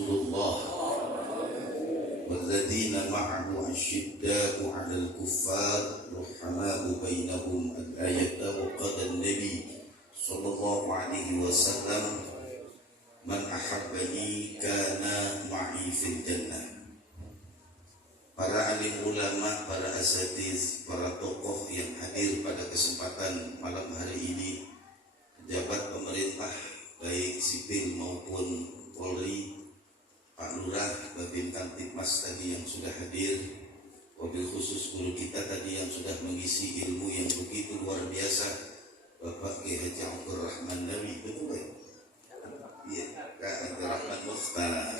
Rasulullah walladzina ma'ahu asyidda'u 'alal kuffar ruhama'u bainahum al-ayat wa qala an-nabi sallallahu alaihi wasallam man ahabbani kana ma'i fil jannah. Para alim ulama, para asatiz, para tokoh yang hadir pada kesempatan malam hari ini, pejabat pemerintah baik sipil maupun Polri, Pak Lurah, Babin Kamtipmas tadi yang sudah hadir, wabil khusus guru kita tadi yang sudah mengisi ilmu yang begitu luar biasa, Bapak Ki Haji Abdul Rahman Nawi, betul ya? Iya, Kak Abdul Rahman Mukhtar.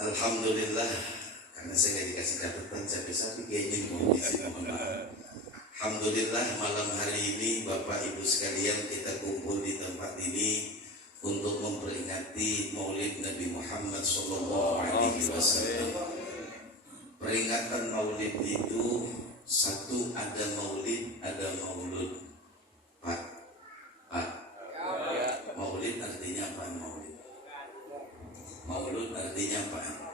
Alhamdulillah. Karena saya nggak dikasih catatan sampai kayaknya mau disini, mohon maaf. Alhamdulillah malam hari ini Bapak Ibu sekalian kita kumpul di tempat ini untuk memperingati Maulid Nabi Muhammad SAW. Peringatan Maulid itu satu, ada Maulid, ada Maulud. Pak, Maulid artinya apa? Maulud artinya apa?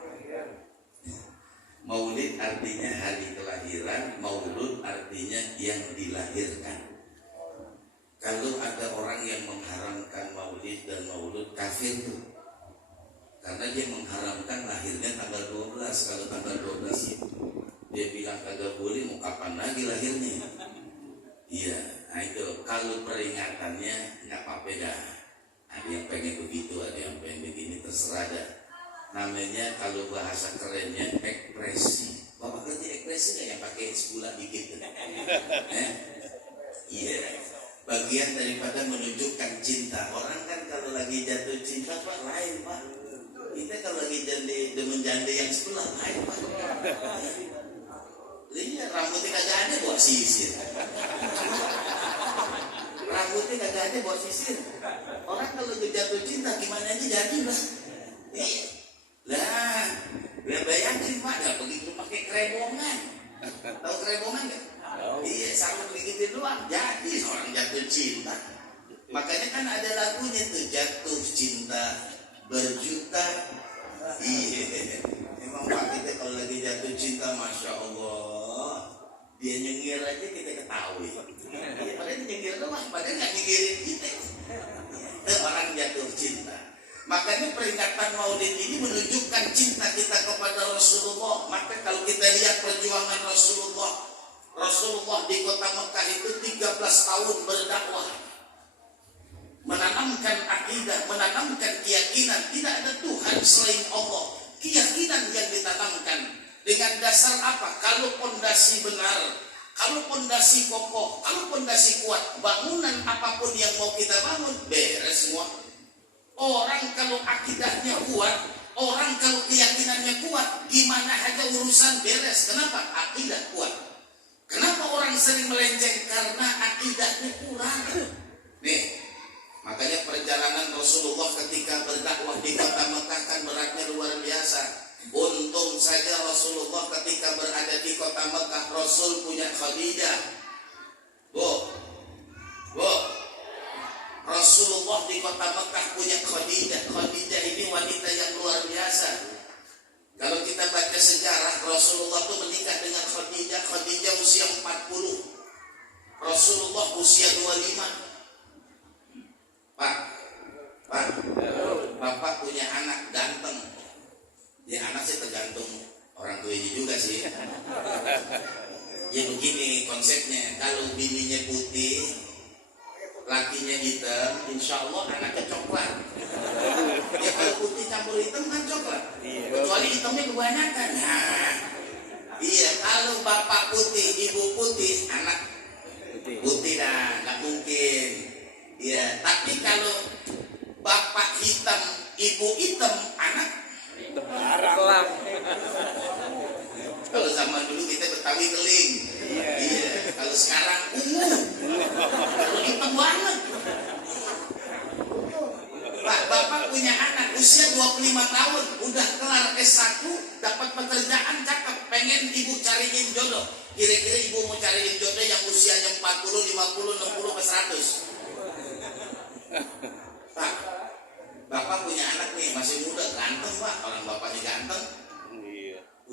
Maulid artinya hari kelahiran, maulud artinya yang dilahirkan. Kalau ada orang yang mengharamkan maulid dan maulud, kafir tuh. Karena dia mengharamkan lahirnya tanggal 12. Kalau tanggal 12 itu dia bilang kagak boleh, mau kapan lagi lahirnya? Iya, nah itu. Kalau peringatannya nggak apa-apa dah. Ada yang pengen begitu, ada yang pengen begini, terserah dah. Namanya kalau bahasa kerennya ekspresi. Bapak kerja ekspresi nggak yang pakai sebulan dikit? Iya. Bagian daripada menunjukkan cinta. Orang kan kalau lagi jatuh cinta Pak lain Pak. Kita kalau lagi menjanda yang sebelah lain Pak. Iya, rambutnya kagak ada buat sisir. Rambutnya kagak ada buat sisir. Orang kalau jatuh cinta gimana aja jadi Pak. Iya. Lah, ya bayangin Pak, gak begitu pakai kerebongan. Tahu kerebongan gak? Iya, sama begitu doang. Jadi orang jatuh cinta. Makanya kan ada lagunya tuh, jatuh cinta berjuta. Iya, memang Pak kita kalau lagi jatuh cinta, masya Allah, dia nyengir aja kita ketahui. Iya, padahal nyengir doang, padahal nggak nyenggirin kita. Itu orang jatuh cinta. Makanya peringatan Maulid ini menunjukkan cinta kita kepada Rasulullah. Maka kalau kita lihat perjuangan Rasulullah di kota Mekah itu 13 tahun berdakwah, menanamkan akidah, menanamkan keyakinan tidak ada Tuhan selain Allah. Keyakinan yang ditanamkan dengan dasar apa? Kalau pondasi benar, kalau pondasi kokoh, kalau pondasi kuat, bangunan apapun yang mau kita bangun beres semua. Orang kalau akidahnya kuat, orang kalau keyakinannya kuat, gimana aja urusan beres. Kenapa? Akidah kuat. Kenapa orang sering melenceng? Karena akidahnya kurang. Nih, makanya perjalanan Rasulullah ketika berdakwah di kota Mekah kan beratnya luar biasa. Untung saja Rasulullah ketika berada di kota Mekah, Rasul punya Khadijah. Bu, Rasulullah di kota Mekah punya Khadijah. Khadijah ini wanita yang luar biasa. Kalau kita baca sejarah, Rasulullah itu menikah dengan Khadijah. Khadijah usia 40, Rasulullah usia 25. Pak, Bapak punya anak ganteng. Ya anak sih tergantung orang tuanya juga sih. Ya begini konsepnya, kalau bininya putih, lakinya hitam, insya Allah anaknya coklat. Ya kalau putih campur hitam kan coklat. Kecuali hitamnya kebanyakan. Nah, iya kalau bapak putih, ibu putih, anak putih dah, nggak mungkin. Ya, tapi kalau bapak hitam, ibu hitam, anak Arang. Kalau zaman dulu kita Betawi keling. Iya. Kalau sekarang ungu. Kalau hitam banget. Pak, Bapak punya anak usia 25 tahun, udah kelar S1, dapat pekerjaan cakep, pengen ibu cariin jodoh. Kira-kira ibu mau cariin jodoh yang usianya 40, 50, 60 ke 100. Pak, Bapak punya anak nih, masih muda,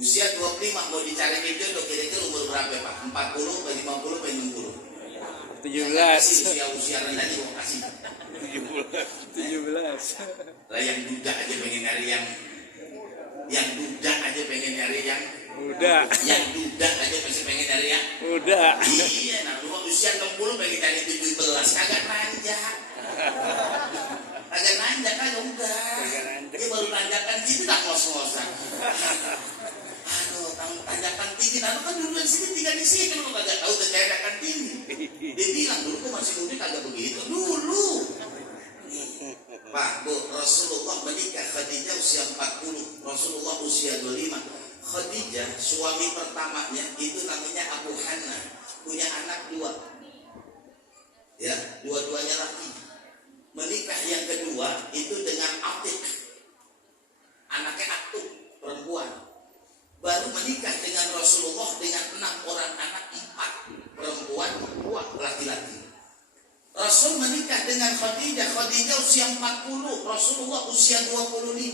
Usia 25 mau dicari jodoh kira-kira umur berapa Pak? 40, 50, 60? 17. Usia rendah nih mau kasih 17. lah yang duda aja pengen nyari yang duda aja pengen nyari yang Udah. yang duda aja masih pengen nyari yang Udah. iya, nah lu usia 60 pengen cari 17 kagak nanjak kagak udah dia baru nanjakan gitu tak ngos-ngosan aduh tanjakan tinggi nah lu kan duluan sini tinggal di sini lu kagak tahu tanjakan tinggi dia bilang dulu tuh masih muda kagak begitu dulu Pak, Bu, Rasulullah menikah Khadijah usia 40, Rasulullah usia 25. Khadijah, suami pertamanya itu namanya Abu Hanna, punya anak 2. Ya, dua-duanya laki. Menikah yang kedua itu dengan Atik, anaknya Atuk, perempuan. Baru menikah dengan Rasulullah dengan 6 orang anak, 4 perempuan, 2 laki-laki. Rasul menikah dengan Khadijah usia 40, Rasulullah usia 25.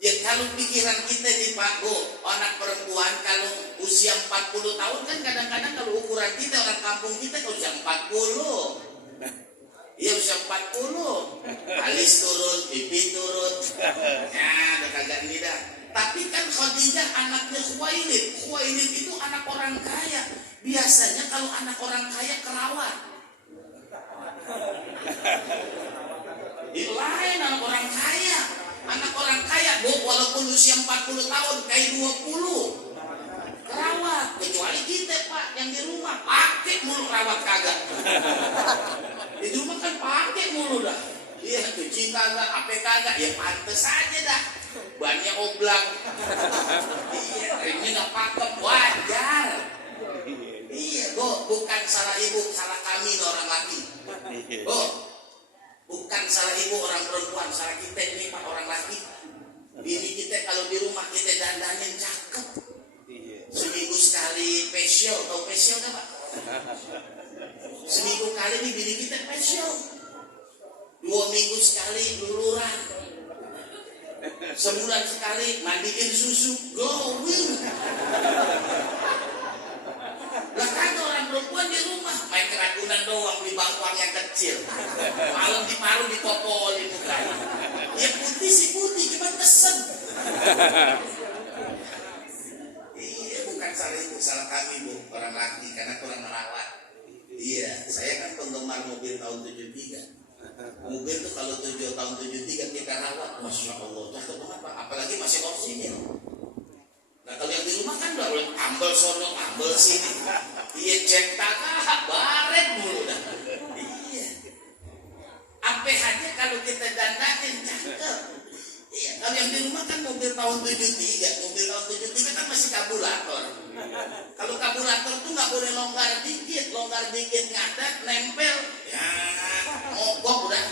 Ya kalau pikiran kita nih Pak Bu, anak perempuan kalau usia 40 tahun kan kadang-kadang kalau ukuran kita orang kampung kita kalau usia 40. Iya usia 40. Alis turun, pipi turun. Ya udah kagak nih dah. Tapi kan Khadijah anaknya Khuwailid. Khuwailid itu anak orang kaya. Biasanya kalau anak orang kaya kerawat. Itu lain anak orang kaya. Anak orang kaya, Bu, walaupun usia 40 tahun, kayak 20. Kerawat. Kecuali kita, Pak, yang di rumah. Pakai mulu rawat kagak. Di rumah kan pakai mulu dah. Iya, cuci kagak, apa kagak. Ya pantes aja dah. Bannya oblang. Iya, remnya gak pakem. Wajar. Iya, Bu, bukan salah ibu, salah kami orang laki. Bu, bukan salah ibu orang perempuan, salah kita ini Pak orang laki. Bini kita kalau di rumah kita dandanin cakep. Seminggu sekali facial, tahu facial kan Pak? Seminggu kali nih bini kita facial. 2 minggu sekali luluran. Sebulan sekali mandiin susu, glowing. Lah kan orang perempuan di rumah main keracunan doang di bangkuan yang kecil. Malam diparu ditopolin mukanya. Ya putih sih putih, cuma kesel. Iya, bukan salah ibu, salah kami Bu, orang laki karena kurang merawat. Iya, saya kan penggemar mobil tahun 73. Mobil tuh kalau 7 tahun 73 kita rawat, Masya Allah, cakep banget Pak. Apalagi masih orisinil. Nah kalau yang di rumah kan udah boleh tambal sono, tambal sini. Iya cek kakak, baret mulu dah. Iya. Apa aja kalau kita dandanin cakep. Iya. Kalau yang di rumah kan mobil tahun 73, mobil tahun 73 kan masih kaburator. Kalau kaburator tuh nggak boleh longgar dikit ngadat, nempel. Ya, mogok udah.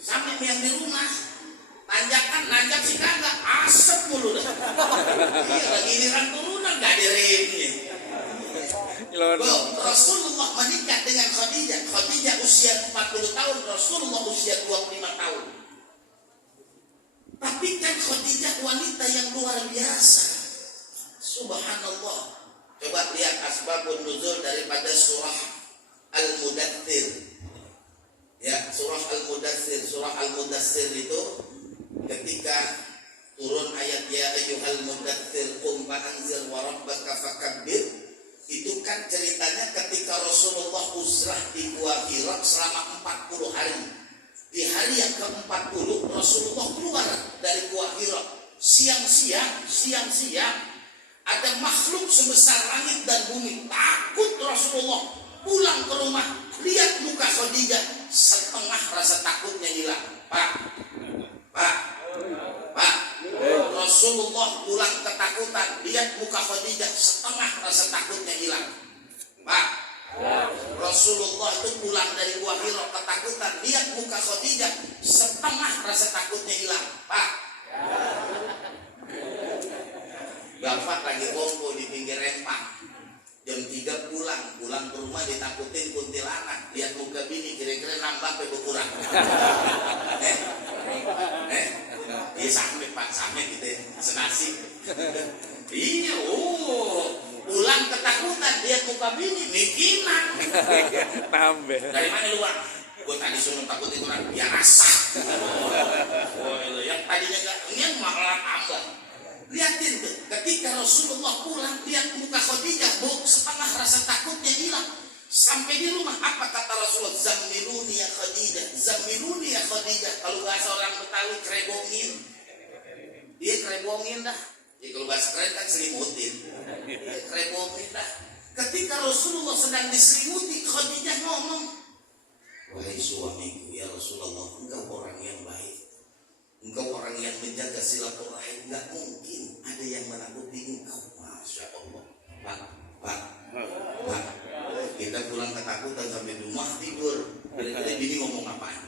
Sampai yang di rumah. Nanjak sih kagak, asap mulu dah. Iya, lagi giliran turunan gak ada remnya. Rasulullah menikah dengan Khadijah usia 40 tahun, Rasulullah usia 25 tahun. Tapi kan Khadijah wanita yang luar biasa. Subhanallah. Coba lihat asbabun nuzul daripada surah Al-Mudaththir. Ya, surah Al-Mudaththir itu ketika turun ayat ya ayyuhal mudaththir qum fa'anzir wa rabbaka fakabbir, itu kan ceritanya ketika Rasulullah uzrah di Gua Hira selama 40 hari. Di hari yang ke-40 Rasulullah keluar dari Gua Hira. Siang-siang ada makhluk sebesar langit dan bumi. Takut Rasulullah pulang ke rumah, lihat muka Khadijah, setengah rasa takutnya hilang. Pak, Rasulullah pulang ketakutan, lihat muka Khadijah, setengah rasa takutnya hilang. Pak, Rasulullah itu pulang dari Gua Hira ketakutan, lihat muka Khadijah, setengah rasa takutnya hilang. Pak, Bapak lagi bombo di pinggir rempang, jam 3 pulang ke rumah ditakutin kuntilanak, lihat muka bini kira-kira nambah apa berkurang. Iya sampai Pak, sampai gitu ya, senasib. Iya, pulang ketakutan lihat muka bini mikinan. Nambah. Dari mana lu, Pak? Gue tadi suruh takut itu orang biasa. Yang tadinya enggak, ini malah tambah. Lihatin tuh, ketika Rasulullah pulang, lihat muka Khadijah, setengah rasa takutnya hilang. Sampai di rumah, apa kata Rasulullah? Zammiluni ya Khadijah, zammiluni ya Khadijah. Kalau bahasa orang Betawi, krebongin. Dia krebongin dah. Ya kalau bahasa keren kan selimutin. Dia krebongin dah. Ketika Rasulullah sedang diselimuti, Khadijah ngomong, wahai suamiku ya Rasulullah, engkau orang yang baik, engkau orang yang menjaga silaturahim, nggak mungkin ada yang menakuti engkau. Masya Allah. Pak, kita pulang ketakutan sampai rumah tidur. Kira-kira bini ngomong apaan?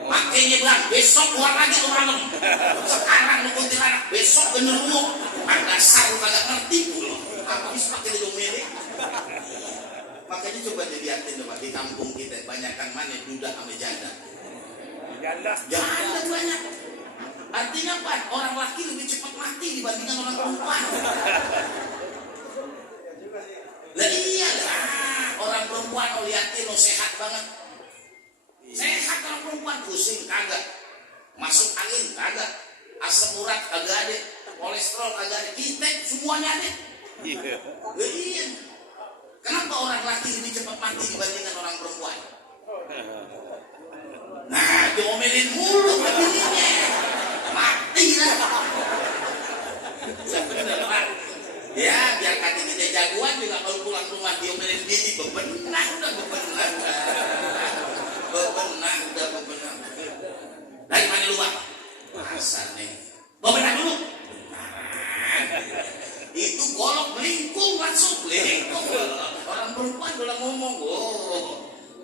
Makanya bilang besok keluar lagi lu malam. Sekarang lu kuntilanak, besok bener lu. Ada saru kagak ngerti lu. Habis pakai didomeli. Makanya coba dilihatin coba di kampung kita banyakkan mana duda sama janda. Janda banyak. Artinya apa? Orang laki lebih cepat mati dibandingkan orang perempuan. Lah iyalah, orang perempuan lo liatin lo sehat banget. Sehat orang perempuan, pusing kagak. Masuk angin kagak. Asam urat kagak ada. Kolesterol kagak ada. Kita semuanya ada. Iya. Kenapa orang laki lebih cepat mati dibandingkan orang perempuan? Nah, diomelin mulu begininya. Mati lah. Ya, biar kaki kita jagoan juga kalau pulang rumah diomelin bini bebenah udah bebenah. Bebenah udah bebenah. Dari mana lu, Pak? Asalnya. Bebenah dulu. Itu golok melingkung langsung melingkung. Orang perempuan udah ngomong,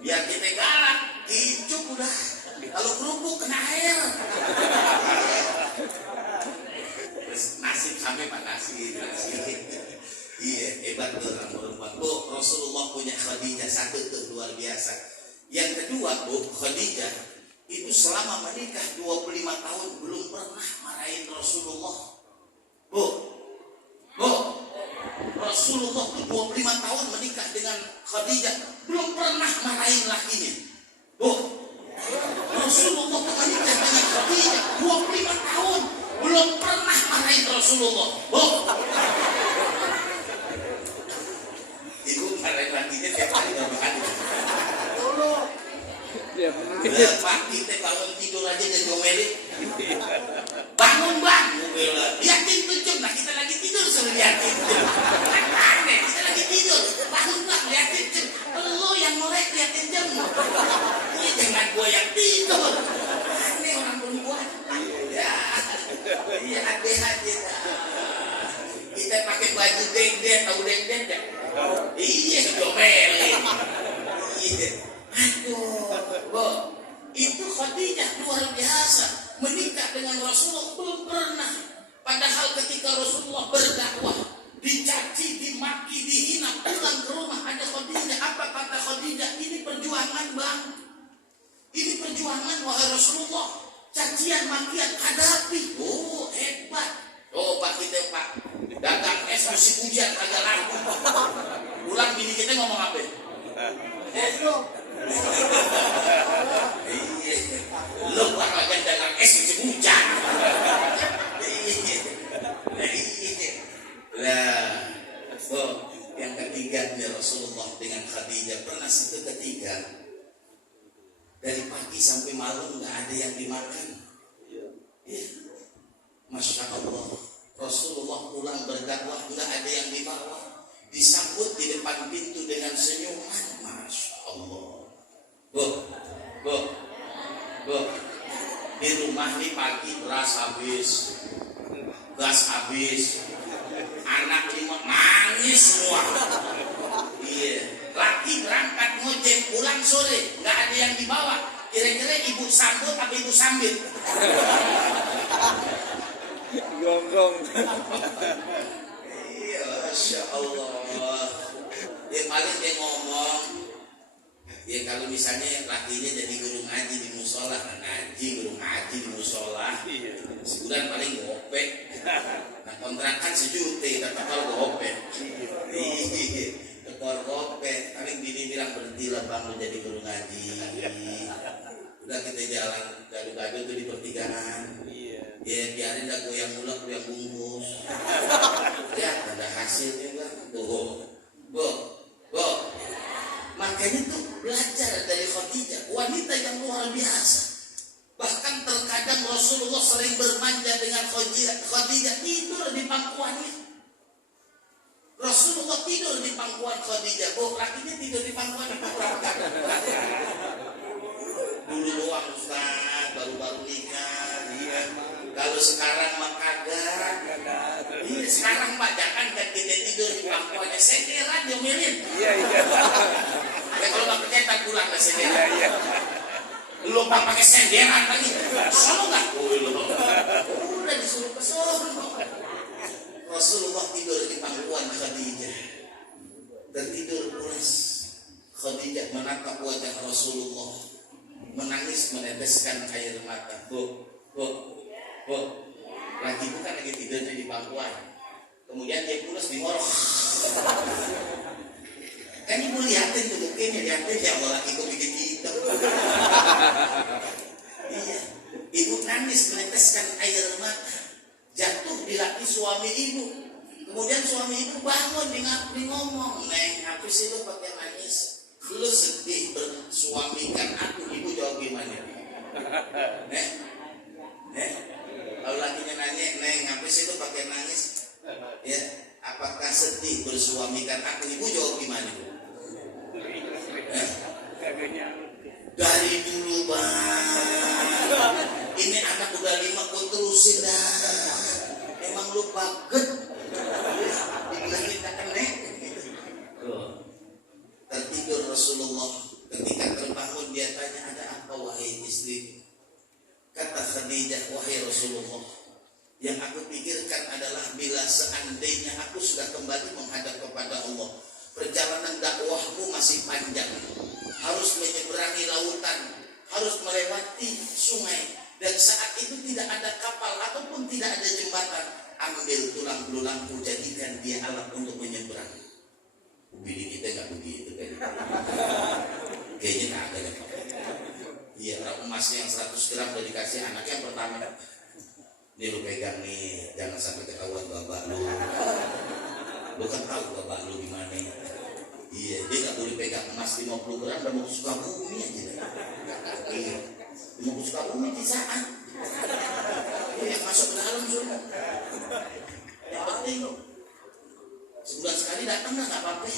biar kita galak, kicuk udah. Kalau kerupuk kena air. Nasib sampai Pak nasib. Iya, hebat tuh orang perempuan. Bu, Rasulullah punya Khadijah satu tuh luar biasa. Yang kedua, Bu, Khadijah itu selama menikah 25 tahun belum pernah marahin Rasulullah. Bu, Rasulullah itu 25 tahun menikah dengan Khadijah belum pernah marahin lakinya. Bu, Rasulullah menikah dengan Khadijah 25 tahun belum pernah marahin Rasulullah. Bu, ibu marahin lakinya tiap hari gak makan. Pak, kita bangun tidur aja dan ngomelin. Bangun bang, liatin tuh jam. Nah kita lagi tidur suruh liatin jam. Aneh, kita lagi tidur. Bangun bang, liatin jam. Lo yang melek liatin jam. Ini jangan gua yang tidur. Aneh orang perempuan. Ya, iya hati-hati. Kita pakai baju deng-deng, tahu deng-deng ya? Iya, domelin. Iya. Aduh, Bu, itu Khadijah luar biasa. Menikah dengan Rasulullah belum pernah. Padahal ketika Rasulullah berdakwah, dicaci, dimaki, dihina, pulang ke rumah ada Khadijah. Apa kata Khadijah? Ini perjuangan bang. Ini perjuangan wahai Rasulullah. Cacian, makian, hadapi. Oh, hebat. Oh, Pak kita Pak. Dagang es musim hujan agak laku. Pulang bini kita ngomong apa? Lo orang dagang es musim hujan. Lah, yang ketiga Rasulullah dengan Khadijah pernah satu ketiga dari pagi sampai malam nggak ada yang dimakan. Ya. Masya Allah, Rasulullah pulang berdakwah nggak ada yang dibawa, disambut di depan pintu dengan senyuman. Masya Allah. Bu, di rumah nih pagi beras habis, gas habis, anak 5 nangis semua. Iya, laki berangkat ngojek pulang sore, nggak ada yang dibawa. Kira-kira ibu sambut apa ibu sambit? Gonggong. Iya, Masya Allah. Ya paling dia ngomong, ya kalau misalnya lakinya jadi guru ngaji di musola, guru ngaji di musola, sebulan paling gopek. Nah kontrakan sejuta kata kalau gope. Tekor gope. Paling bini bilang berhentilah bang lu jadi guru ngaji. Udah kita jalan gado-gado tuh di pertigaan. Ya biarin dah goyang mulak goyang bungkus. Ya ada hasilnya kan. Tuh. Makanya tuh belajar dari Khadijah, wanita yang luar biasa. Bahkan terkadang Rasulullah sering bermanja dengan Khadijah tidur di pangkuannya. Rasulullah tidur di pangkuan Khadijah. Lakinya tidur di pangkuan. Dulu doang Ustaz, baru-baru nikah. Iya. Kalau sekarang mah kagak. Iya sekarang Pak jangan kan kita tidur di pangkuannya. Senderan diomelin. Iya. Ya kalau nggak percaya tak pulang ke senderan. Iya. Lu pakai senderan lagi. Sono nggak? Udah disuruh ke sono. Rasulullah tidur di pangkuan Khadijah. Tertidur pulas. Khadijah menatap wajah Rasulullah, menangis meneteskan air mata. Bu. Lagi bukan lagi tidurnya di pangkuan. Kemudian dia pulas di ngorok. Kan ibu liatin tuh mukanya, liatin ya Allah lagi kok bikin hitam. Iya, ibu nangis meneteskan air mata, jatuh di laki suami ibu. Kemudian suami ibu bangun, dia ngomong, Neng, apa sih lu pakai nangis? Lu sedih bersuamikan aku, ibu jawab gimana? Kalau lakinya nanya, Neng, apa sih lu pakai nangis? Ya, apakah sedih bersuamikan aku? Ibu jawab gimana? Dari dulu bang, ini anak udah 5 ku terusin dah. Emang lu baget, dibilangin tak kena. Tertidur Rasulullah. Ketika terbangun dia tanya, ada apa wahai istri? Kata Khadijah, wahai Rasulullah, yang aku pikirkan adalah bila seandainya aku sudah kembali menghadap kepada Allah, perjalanan dakwahmu masih panjang, harus menyeberangi lautan, harus melewati sungai, dan saat itu tidak ada kapal ataupun tidak ada jembatan. Ambil tulang belulangku, jadikan dia alat untuk menyeberang. Bini kita nggak begitu kan? Kayaknya nggak ada. Iya, orang emasnya yang 100 gram udah dikasih anaknya yang pertama. Ini lu pegang nih, jangan sampai ketahuan bapak lu. Lu kan tahu bapak lu gimana? Iya, dia nggak boleh pegang emas 50 gram dan mau suka bumi aja. Iya, mau suka bumi di saat. Iya, masuk ke dalam semua. Yang penting sebulan sekali datang nggak apa-apa.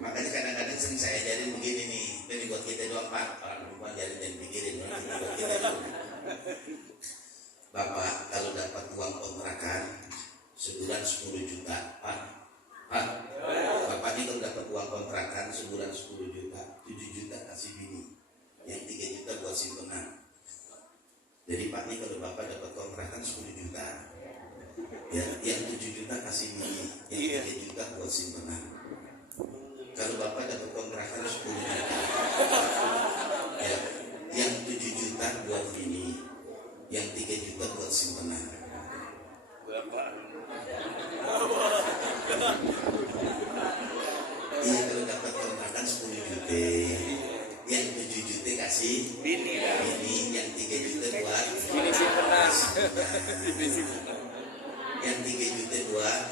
Makanya kadang-kadang sering saya ajarin begini nih, ini buat kita doang Pak, orang perempuan jangan pikirin, buat kita doang. Bapak kalau dapat uang kontrakan sebulan 10 juta, Pak, Bapak ini kalau dapat uang kontrakan sebulan 10 juta, 7 juta kasih bini, yang 3 juta buat simpenan. Jadi Pak ini kalau Bapak dapat kontrakan 10 juta, ya, yang 7 juta kasih bini, yang 3 juta buat simpenan. Kalau Bapak dapat kontrakan 10 juta, ya, yang 7 juta buat bini, yang 3 juta buat simpenan. Iya, kalau dapat kontrakan 10 juta, yang 7 juta kasih bini, yang 3 juta buat bini simpenan. Yang 3 juta buat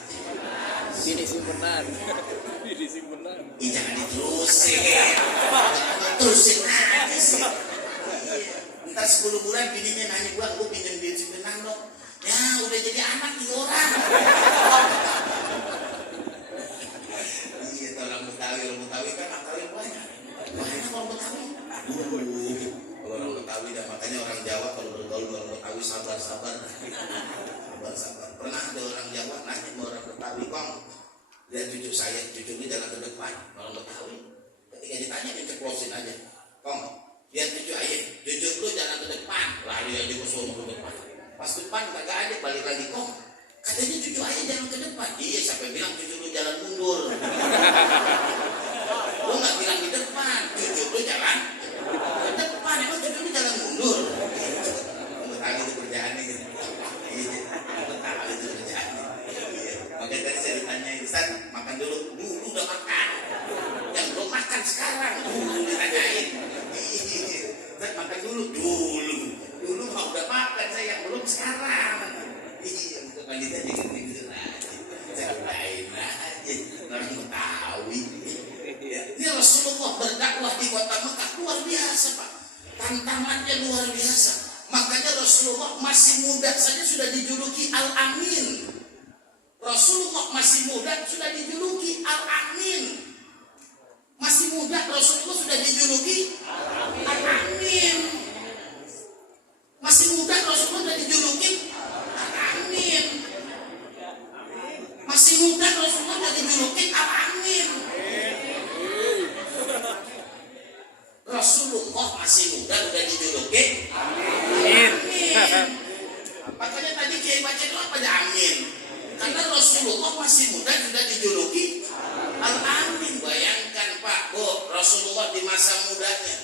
bini simpenan. Jangan diterusin. Terusin aja sih. Entar 10 bulan bininya nanya gue pinjam bini simpenan dong. Ya udah jadi anak nih orang. Iya, orang Betawi kan akalnya banyak. Banyak orang Betawi. Kalau orang Betawi dan makanya orang Jawa kalau bergaul orang Betawi sabar. Pernah ada orang Jawa nanya sama orang Betawi, Kong, lihat cucu saya, cucunya jalan ke depan. Orang Betawi ketika ditanya diceplosin aja, Kong, lihat cucu ayah, cucu lu jalan ke depan, lari aja ke sono ke depan. Pas depan kagak ada, balik lagi, Kong, katanya cucu ayah jalan ke depan. Iya, sampai bilang cucu lu jalan mundur. Lu nggak bilang di depan, cucu lu jalan ke depan, emang cucu lu jalan mundur. Betawi itu kerjaannya gitu. Iya, Betawi itu kerjaan. masih muda saja sudah dijuluki Al-Amin. Rasulullah masih muda sudah dijuluki Al-Amin. Masih muda Rasulullah sudah dijuluki Al-Amin. Masih muda Rasulullah sudah dijuluki Al-Amin. Masih muda Rasulullah sudah dijuluki Al-Amin. Rasulullah masih muda sudah dijuluki Amin. Makanya tadi Kiai baca doa pada Amin. Karena Rasulullah masih muda sudah dijuluki Al-Amin. Bayangkan Pak, Bu, Rasulullah di masa mudanya.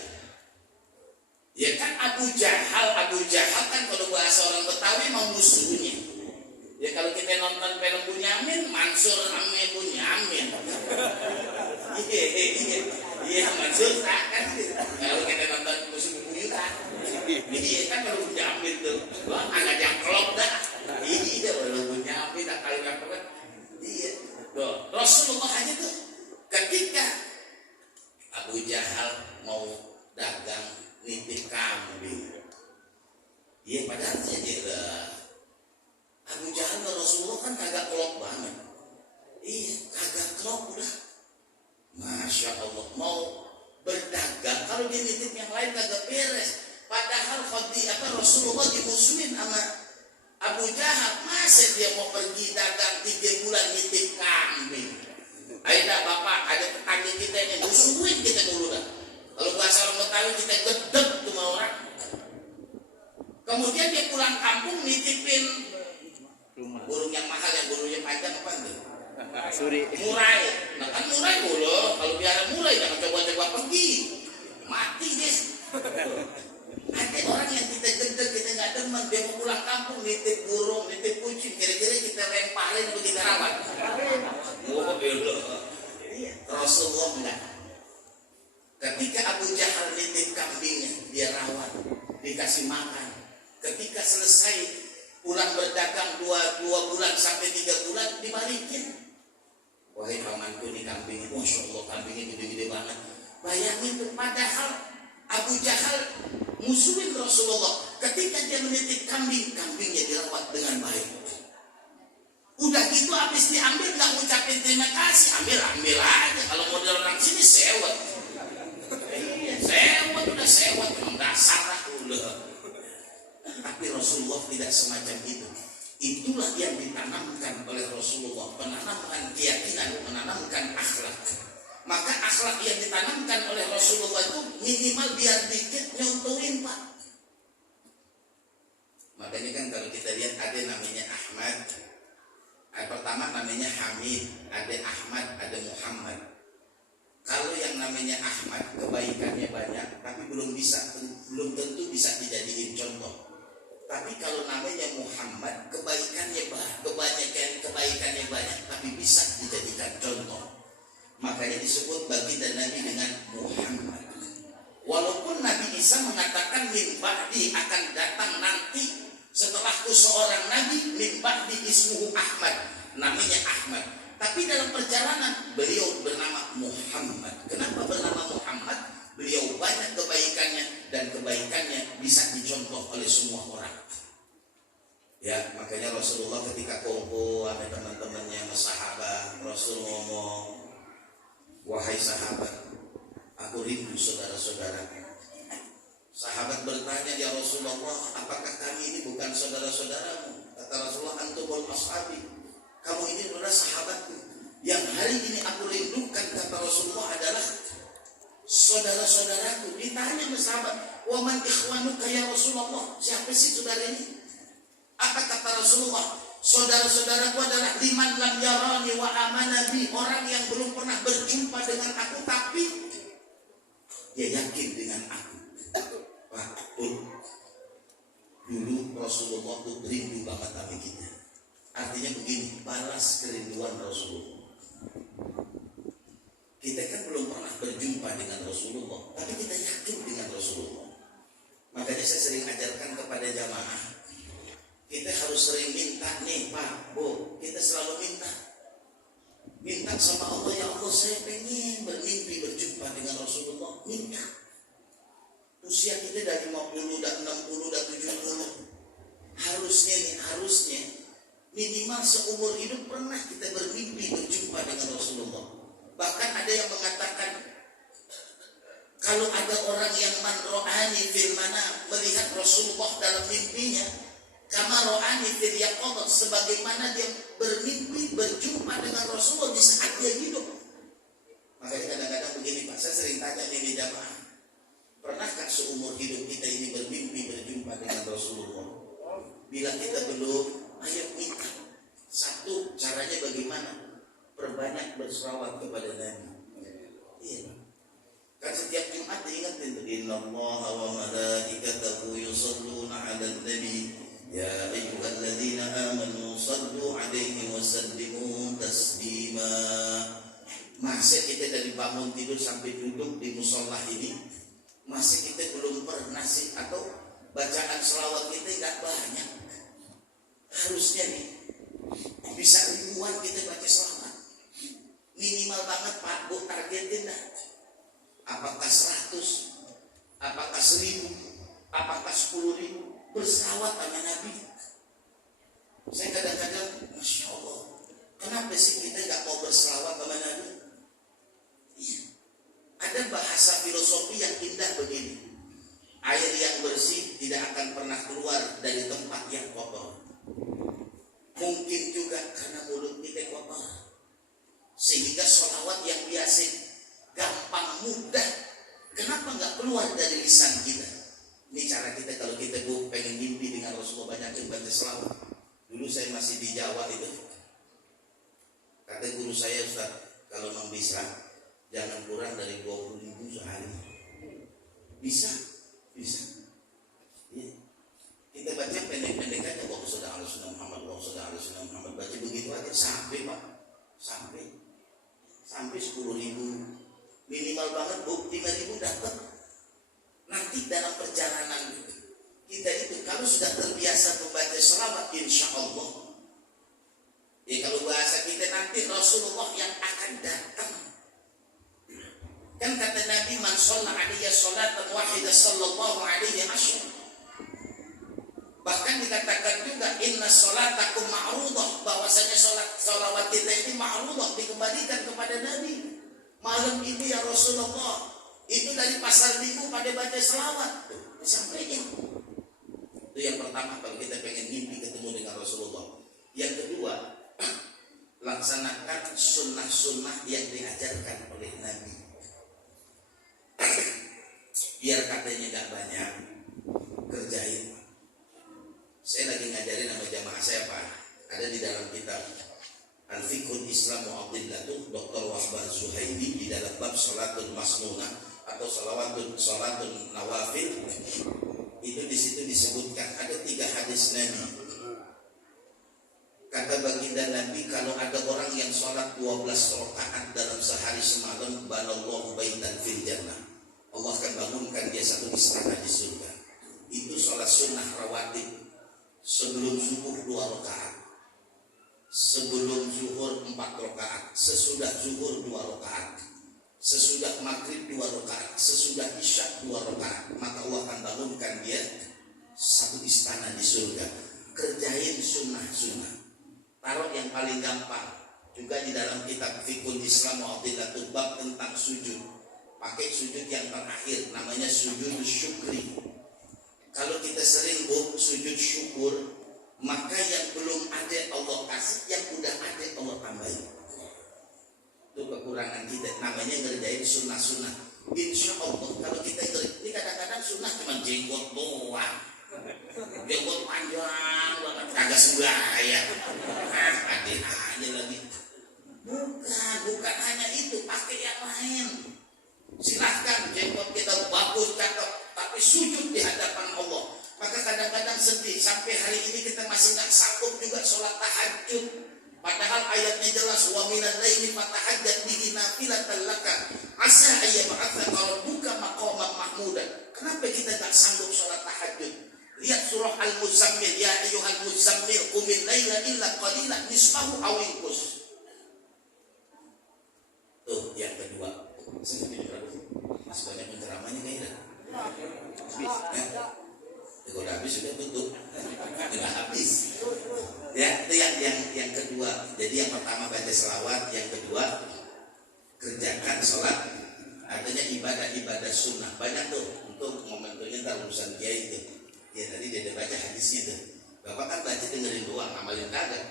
Ya kan Abu Jahal kan kalau bahasa orang Betawi mau musuhnya. Ya kalau kita nonton film Bunyamin, Mansur Amin Bunyamin. Iya Mansur kan. Kalau kita nonton musuh buyutan. Iya kan kalau Bunyamin tuh, wah anak yang klop dah. Iya kalau Bunyamin dah kali apa kan. Iya. Tuh, Rasulullah aja tuh ketika Abu Jahal mau dagang nitip kambing. Iya padahal saja Abu Jahal dan Rasulullah kan kagak klop banget. Iya kagak klop udah. Masya Allah mau berdagang kalau dia nitip yang lain kagak beres. Padahal Rasulullah dimusuhin sama Abu Jahal. Masa dia mau pergi dagang 3 bulan nitip kambing. Ayo bapak ada tetangga kita ini musuhin kita dulu dah. Kalau bahasa orang Betawi kita gedeg sama orang. Kemudian dia pulang kampung nitipin burung yang mahal, yang burungnya panjang apa tuh? Suri. Murai. Nah kan murai dulu. Kalau biara murai jangan coba-coba pergi. Mati deh. Ada orang yang kita gedeg, kita nggak demen, dia mau pulang kampung nitip burung, nitip kucing, kira-kira kita lemparin atau kita rawat. Oh belum. Rasulullah enggak. Ketika Abu Jahal nitip kambingnya, dia rawat, dikasih makan. Ketika selesai pulang berdagang 2 bulan sampai 3 bulan dibalikin. Wahai pamanku ini kambing, Masya Allah kambingnya gede-gede banget. Bayangin tuh, padahal Abu Jahal musuhin Rasulullah. Ketika dia menitip kambing, kambingnya dirawat dengan baik. Udah gitu habis diambil nggak ngucapin terima kasih, ambil aja. Kalau model orang sini sewot. Sewot udah sewot, memang dasar lah udah. Tapi Rasulullah tidak semacam itu. Itulah yang ditanamkan oleh Rasulullah, penanaman keyakinan, menanamkan akhlak. Maka akhlak yang ditanamkan oleh Rasulullah itu minimal biar dikit nyontohin Pak. Makanya kan kalau kita lihat ada namanya Ahmad, pertama namanya Hamid, ada Ahmad, ada Muhammad. Kalau yang namanya Ahmad kebaikannya banyak, tapi belum tentu bisa dijadiin contoh. Tapi kalau namanya Muhammad kebaikannya banyak, tapi bisa dijadikan contoh. Makanya disebut baginda Nabi dengan Muhammad. Walaupun Nabi Isa mengatakan min ba'di akan datang nanti setelahku seorang Nabi, min ba'di ismuhu Ahmad, namanya Ahmad. Tapi dalam perjalanan beliau bernama Muhammad. Kenapa bernama Muhammad? Beliau banyak kebaikannya dan kebaikannya bisa dicontoh oleh semua orang. Ya, makanya Rasulullah ketika kumpul sama teman-temannya, sama sahabat, Rasul ngomong, wahai sahabat, aku rindu saudara-saudara. Sahabat bertanya, ya Rasulullah, apakah kami ini bukan saudara-saudaramu? Kata Rasulullah, antumul ashabi, kamu ini adalah sahabatku. Yang hari ini aku rindukan, kata Rasulullah, adalah saudara-saudaraku. Ditanya ke sahabat, wa man ikhwanuka ya Rasulullah, siapa sih saudara ini? Apa kata Rasulullah? Saudara-saudaraku adalah liman lam yarani wa amana bi, orang yang belum pernah berjumpa dengan aku tapi dia yakin dengan aku. Wah, dulu Rasulullah itu rindu banget sama kita. Artinya begini, balas kerinduan Rasulullah. Kita kan belum pernah berjumpa dengan Rasulullah, tapi kita yakin dengan Rasulullah. Makanya saya sering ajarkan kepada jamaah, kita harus sering minta nih Pak, Bu, kita selalu minta sama Allah, ya Allah saya pengen bermimpi berjumpa dengan Rasulullah. Minta. Usia kita dari 50, dari 60, dari 70. minimal seumur hidup pernah kita bermimpi berjumpa dengan Rasulullah. Bahkan ada yang mengatakan, kalau ada orang yang man ro'ani fil manam, melihat Rasulullah dalam mimpinya, kama ro'ani fil yaqadah, sebagaimana dia bermimpi berjumpa dengan Rasulullah di saat dia hidup. Makanya kadang-kadang begini Pak, saya sering tanya di jamaah, pernahkah seumur hidup kita ini bermimpi berjumpa dengan Rasulullah? Bila kita belum, ayo minta. Satu, caranya bagaimana? Perbanyak berselawat kepada Nabi. Iya. Kan setiap Jumat diingatin tuh, innallaha wa malaikatahu yusholluna 'alan nabi ya ayyuhalladzina amanu shallu 'alaihi wa sallimu taslima. Masih kita dari bangun tidur sampai duduk di musholla ini, masih kita belum pernah sih, atau bacaan selawat kita nggak banyak. Harusnya nih bisa ribuan kita baca selawat. Minimal banget Pak, Bu, targetin dah. Apakah 100, apakah 1000, apakah 10.000 berselawat sama Nabi. Saya kadang-kadang, Masya Allah, kenapa sih kita gak mau berselawat sama Nabi? Iya. Ada bahasa filosofi yang indah begini, air yang bersih tidak akan pernah keluar dari tempat yang kotor. Mungkin juga karena mulut kita kotor, sehingga sholawat yang biasa gampang, mudah, kenapa nggak keluar dari lisan kita? Ini cara kita kalau kita pengen mimpi dengan Rasulullah, banyakin baca selawat. Dulu saya masih di Jawa itu, kata guru saya, Ustaz, kalau mau bisa jangan kurang dari 20.000 sehari. Bisa ya. Kita baca pendek-pendek aja, Allahumma sholli ala sayyidina Muhammad, Allahumma sholli ala sayyidina Muhammad, baca begitu aja sampai Pak, sampai 10.000. Minimal banget Bu, 5.000 dapat. Nanti dalam perjalanan kita itu kalau sudah terbiasa membaca selawat, insya Allah, ya kalau bahasa kita nanti Rasulullah yang akan datang. Kan kata Nabi, man sholla alaiya sholatan wahidah sallallahu alaihi asyur. Bahkan dikatakan juga inna sholatakum ma'rudah, bahwasanya sholawat kita ini ma'rudah, dikembalikan kepada Nabi. Malam ini ya Rasulullah, itu dari pasar minggu pada baca selawat, disampaikan. Itu yang pertama kalau kita pengen mimpi ketemu dengan Rasulullah. Yang kedua, laksanakan sunnah-sunnah yang diajarkan oleh Nabi. Biar katanya gak banyak, kerjain. Saya lagi ngajarin sama jamaah saya Pak, ada di dalam kitab Al-Fiqhul Islam Mu'abdillatuh Dr. Wahbah Zuhaidi, di dalam bab Sholatul Masnunah atau Sholatul Nawafil. Itu di situ disebutkan ada 3 hadis Nabi. Kata baginda Nabi, kalau ada orang yang sholat 12 rakaat dalam sehari semalam, banallahu baitan fil jannah, Allah akan bangunkan dia satu istana di surga. Itu sholat sunnah rawatib. Sebelum subuh 2 rakaat, sebelum zuhur 4 rakaat, sesudah zuhur 2 rakaat, sesudah maghrib 2 rakaat, sesudah isya 2 rakaat, maka Allah akan bangunkan dia satu istana di surga. Kerjain sunnah-sunnah. Taruh yang paling gampang juga di dalam kitab Fiqhul Islam Mu'abdillatuh bab tentang sujud. Pakai sujud yang terakhir, namanya sujud syukri. Kalau kita sering sujud syukur, maka yang belum ada Allah kasih, yang udah ada Allah tambahin. Itu kekurangan kita, namanya ngerjain sunnah-sunnah. Insya Allah kalau kita ini kadang-kadang sunnah cuma jenggot doang, jenggot panjang banget, kagak sembahyang. Ada aja lagi. Bukan hanya itu, pakai yang lain. Silahkan jenggot kita bagus, cakep, tapi sujud di hadapan Allah. Maka kadang-kadang sedih, sampai hari ini kita masih nggak sanggup juga sholat tahajud. Padahal ayatnya jelas, wa minal laili fatahajjat bihi nafilatan laka asa ayyab'atsaka rabbuka maqaman mahmudan. Kenapa kita nggak sanggup sholat tahajud? Lihat surah Al-Muzammil, ya ayyuhal muzammil qumil laila illa qalilan nisfahu aw inqus. Tuh yang kedua. Masih banyak penceramanya kayaknya. Habis ya. Kalau habis sudah tutup. Tidak habis. Ya, itu yang Jadi yang pertama baca selawat, yang kedua kerjakan sholat, artinya ibadah-ibadah sunnah. Banyak tuh untuk momentumnya ntar urusan kiai itu. Ya tadi dia baca hadisnya tuh. Bapak kan baca dengerin doang, amalin kagak.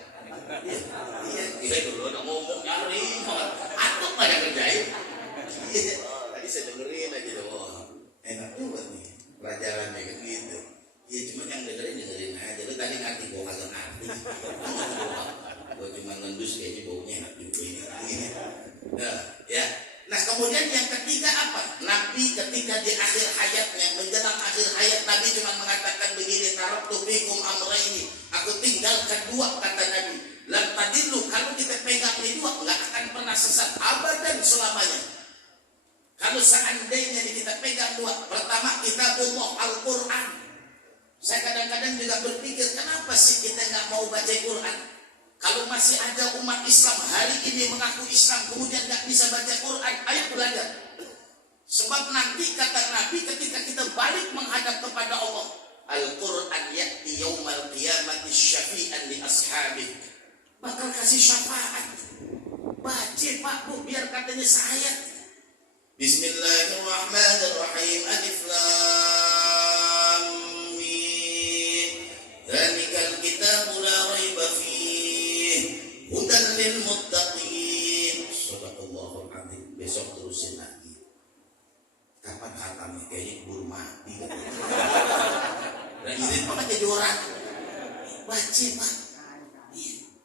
Iya, kita dulu udah ngomong nyari, atuk pada kerjain. Iya, tadi saya dengerin aja doang. Enak juga nih pelajarannya kayak gitu. Iya, cuma yang dengerin aja. Lu tadi ngerti, gua kagak ngerti. Gua cuma ngendus kayaknya baunya enak juga ini. Nah, ya. Nah, kemudian yang ketiga apa? Nabi ketika di akhir hayatnya, menjelang akhir hayat, Nabi cuma mengatakan begini, taraktu fikum amrayni, aku tinggalkan dua, kata Nabi. Lam tadillu, kalau kita pegang ini dua, nggak akan pernah sesat abadan selamanya. Kalau seandainya kita pegang dua, pertama kitabullah Al-Quran. Saya kadang-kadang juga berpikir, kenapa sih kita nggak mau baca Quran? Kalau masih ada umat Islam hari ini mengaku Islam kemudian nggak bisa baca Quran, ayo belajar. Sebab nanti kata Nabi ketika kita balik menghadap kepada Allah, Al-Quran ya'ti yaumal qiyamati syafi'an li ashabi, bakal kasih syafaat. Baca Pak Bu biar katanya saya. Bismillahirrahmanirrahim. Alif lam mim. Dzalikal kitabu la raiba fihi hudan lil muttaqin. Shadaqallahul azim. Besok terusin lagi. Kapan khatamnya? Kayaknya keburu mati. Dan izin banget jadi orang. Baca Pak.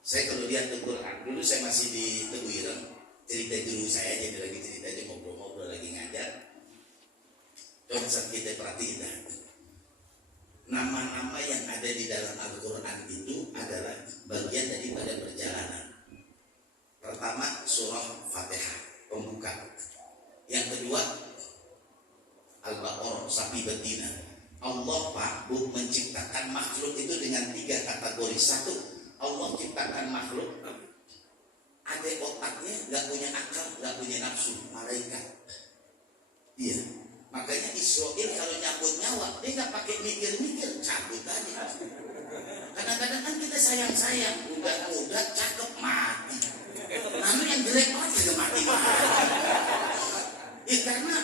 Saya kalau lihat Al-Quran, dulu saya masih di Teguh Ireng, cerita guru saya aja, lagi cerita aja, ngobrol-ngobrol lagi ngajar. Coba saat kita perhatiin, nama-nama yang ada di dalam Al-Quran itu adalah bagian daripada perjalanan. Pertama surah Fatihah, pembuka. Yang kedua Al-Baqarah, sapi betina. Allah Pak Bu menciptakan makhluk itu dengan 3 kategori. Satu, Allah ciptakan makhluk ada otaknya, nggak punya akal, nggak punya nafsu, malaikat. Iya, makanya Israel kalau nyabut nyawa dia nggak pakai mikir-mikir, cabut aja. Kadang-kadang kan kita sayang-sayang, udah cakep mati. Lalu yang jelek banget juga mati. Ya karena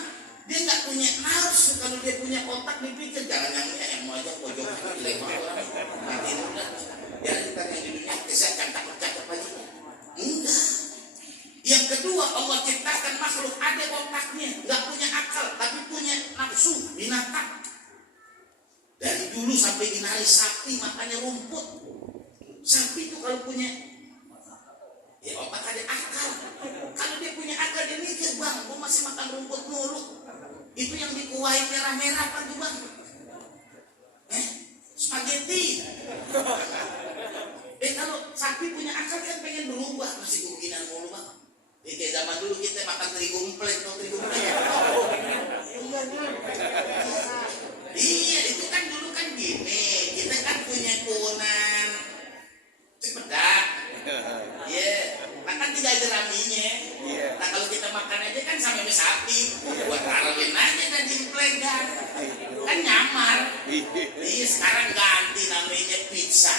dia nggak punya nafsu. Kalau dia punya otak dipikir jangan yang mau aja pojok jelek banget mati udah. Ya kita yang di dunia bisa cakap-cakap aja. Enggak. Yang kedua Allah ciptakan makhluk ada otaknya, nggak punya akal tapi punya nafsu, binatang. Dari dulu sampai dinari sapi makanya rumput. Sapi itu kalau punya ya otak ada akal. Kalau dia punya akal dia mikir, bang, gua masih makan rumput mulu. Itu yang dikuahin merah-merah apa tuh bang? Spaghetti. Kalau sapi punya akal kan pengen berubah, masih kemungkinan mulu bang. Kayak zaman dulu kita makan terigu emplek, terigu emplek. Iya, itu kan dulu kan gini, kita kan punya kewenangan cepedak. Iya, nah kan tidak ada raminya. Nah kalau kita makan aja kan sama sapi, buat taruhin aja dan emplek kan nyamar. Iya, sekarang ganti namanya pizza.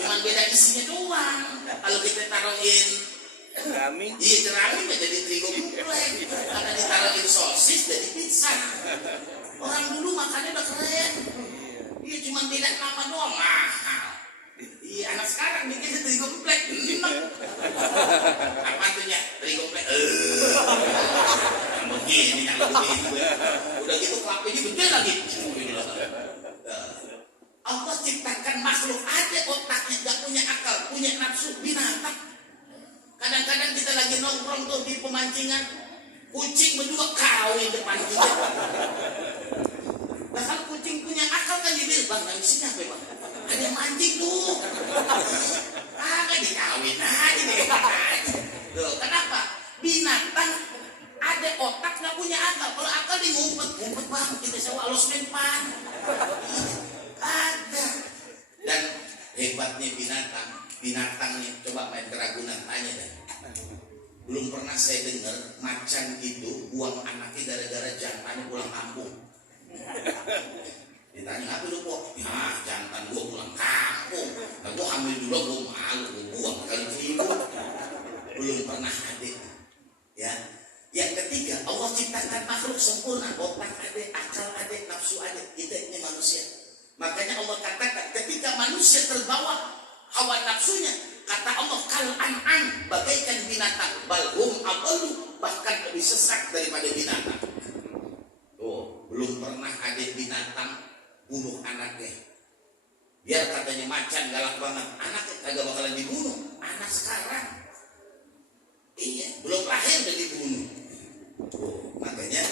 Cuman beda isinya doang. Kalau kita taruhin jerami, iya jerami nggak jadi terigu emplek. Karena ditaruhin sosis jadi pizza. Orang dulu makannya udah keren. Iya, cuman beda nama doang, mahal. Iya, anak sekarang bikin terigu emplek. Apa tuhnya? Terigu emplek. Yang begini, yang begini. Udah gitu kelapanya gede lagi. Allah ciptakan makhluk ada otaknya, gak punya akal, punya nafsu, binatang. Kadang-kadang kita lagi nongkrong tuh di pemancingan, kucing berdua kawin depan kita. Nah kalau kucing punya akal kan dia bilang, bang, nggak isinya apa bang? Ada yang mancing tuh. Kan dikawin aja deh. Loh, kenapa? Binatang ada otak gak punya akal. Kalau akal dia ngumpet bang, kita sewa alos mempan. Ada. Dan hebatnya binatang nih, coba main ke Ragunan tanya deh. Belum pernah saya dengar macan itu buang anaknya gara-gara jantannya pulang kampung. Ditanya apa lu kok? Ya jantan gua pulang kampung. Nah gua hamil dulu gua malu, gua buang kali manusia terbawa hawa nafsunya. Kata Allah, kal an'am, bagaikan binatang, balhum adallu, bahkan lebih sesat daripada binatang. Oh, belum pernah ada binatang bunuh anaknya. Biar katanya macan galak banget, anaknya kagak bakalan dibunuh. Anak sekarang, iya, belum lahir udah dibunuh. Oh, makanya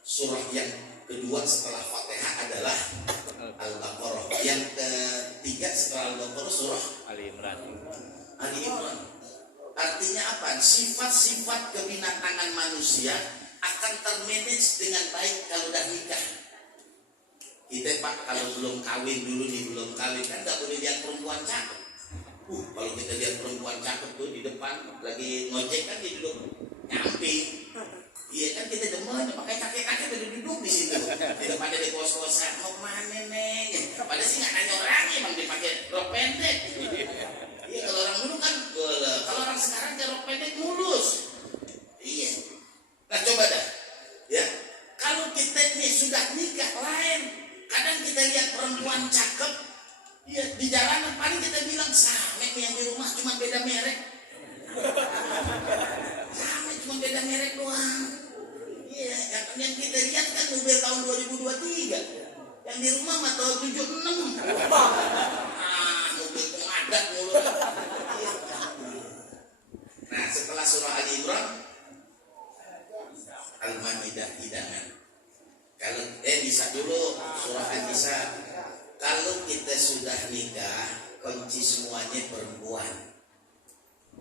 surah yang kedua setelah Fatihah adalah Al-Baqarah. Yang ketiga setelah Al-Baqarah surah Ali Imran. Ali Imran. Artinya apa? Sifat-sifat kebinatangan manusia akan termanage dengan baik kalau udah nikah. Kita Pak kalau belum kawin dulu nih, belum kawin kan nggak boleh lihat perempuan cakep. Kalau kita lihat perempuan cakep tuh di depan lagi ngojek kan dia duduk nyamping. Iya kan kita demen pakai kakek-kakek duduk di situ. Di depan ada kos-kosan mau mana neng? Padahal sih nggak nanya orang emang dipakai rok pendek. Iya kalau orang dulu kan, kalau orang sekarang dia rok pendek mulus. Iya. Nah coba dah, ya kalau kita ini sudah nikah lain. Kadang kita lihat perempuan cakep, ya di jalanan paling kita bilang sama yang di rumah cuma beda merek. Sama cuma beda merek doang. Iya, yang kita lihat kan mobil tahun 2023. Yang di rumah mah tahun 76. Mobil pengadat mulu. Nah, setelah surah Ali Imran, Al-Maidah hidangan. Kalau bisa dulu surah An-Nisa. Kalau kita sudah nikah, kunci semuanya perempuan.